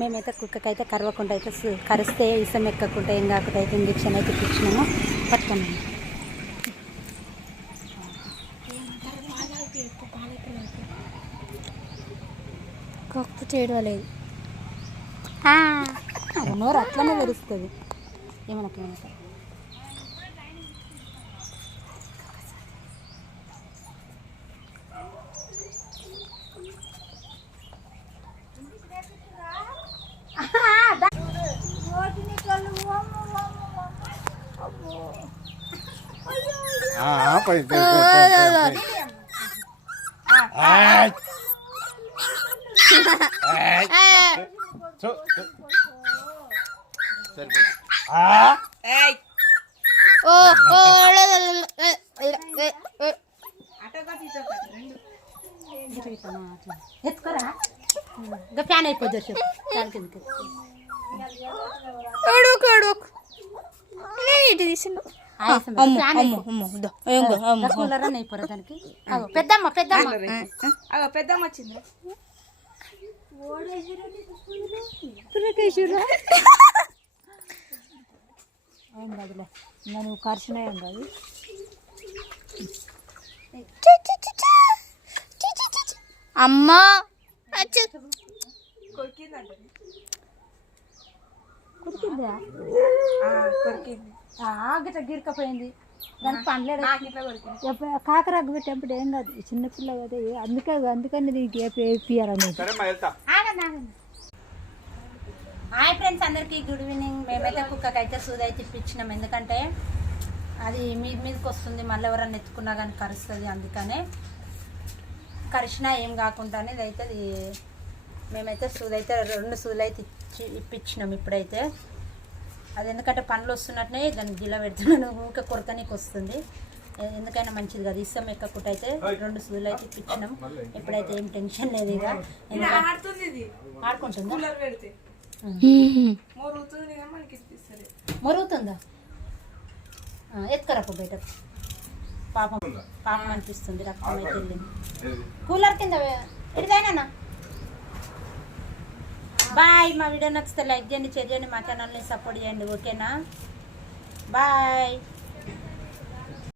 మేమైతే కుక్కకైతే కరవకుండా అయితే కరిస్తే ఇసం ఎక్కకుండా ఏం కాకుండా అయితే ఇంజక్షన్ అయితే ఇచ్చినాము. పట్టుకున్నాము. కాకపోతే చేయడలేదు, నోరు అట్లనే తెరుస్తుంది. ఏమన్నా ఎత్తుకోరా ఇంకా ఫ్యాన్ అయిపోద్ది. ఫ్యాన్ కిందకి పెద్దమ్మ పెద్దమ్మ పెద్దమ్మ వచ్చింది. ఏం కాదులే, నేను కరిచిన ఏం కాదు. అమ్మా కురికిందా? గిట్ట గిరకపోయింది. దానికి పండ్లేడు కాకరాకు పెట్టేప్పుడు ఏం కాదు, చిన్నపిల్ల కదా. అందుకని నీకు వేపియాలని. హాయ్ ఫ్రెండ్స్, అందరికీ గుడ్ ఈవినింగ్. మేమైతే కుక్కకైతే సూది అయితే ఇప్పించినాం. ఎందుకంటే అది మీదకి వస్తుంది, మళ్ళీ ఎవరన్నా ఎత్తుకున్నా కానీ కరుస్తుంది. అందుకనే కరిచినా ఏం కాకుండా అనేది అయితే మేమైతే సూది అయితే 2 సూదులు అయితే ఇప్పించినాం ఇప్పుడైతే. అది ఎందుకంటే పండ్లు వస్తున్నట్టునే దాన్ని గిల్ల పెడుతున్నాను, ఊరికే కొరకనీకి వస్తుంది. ఎందుకైనా మంచిది కదా, ఇష్టం ఎక్కకుండా అయితే 2 సూదులు అయితే ఇప్పించినాం. ఇప్పుడైతే ఏం టెన్షన్ లేదు. ఇక ఆడుకుంటుందా? మొరుగుతుందా? ఎత్తుకరప్పు బయటకు. పాపం పాపం అనిపిస్తుంది, రక్తం అయితే వెళ్ళింది. కూలర్ కింద ఇడిదైనా. బాయ్. మా వీడియో నచ్చితే లైక్ చేయండి, షేర్ చేయండి, మా ఛానల్ని సపోర్ట్ చేయండి. ఓకేనా? బాయ్.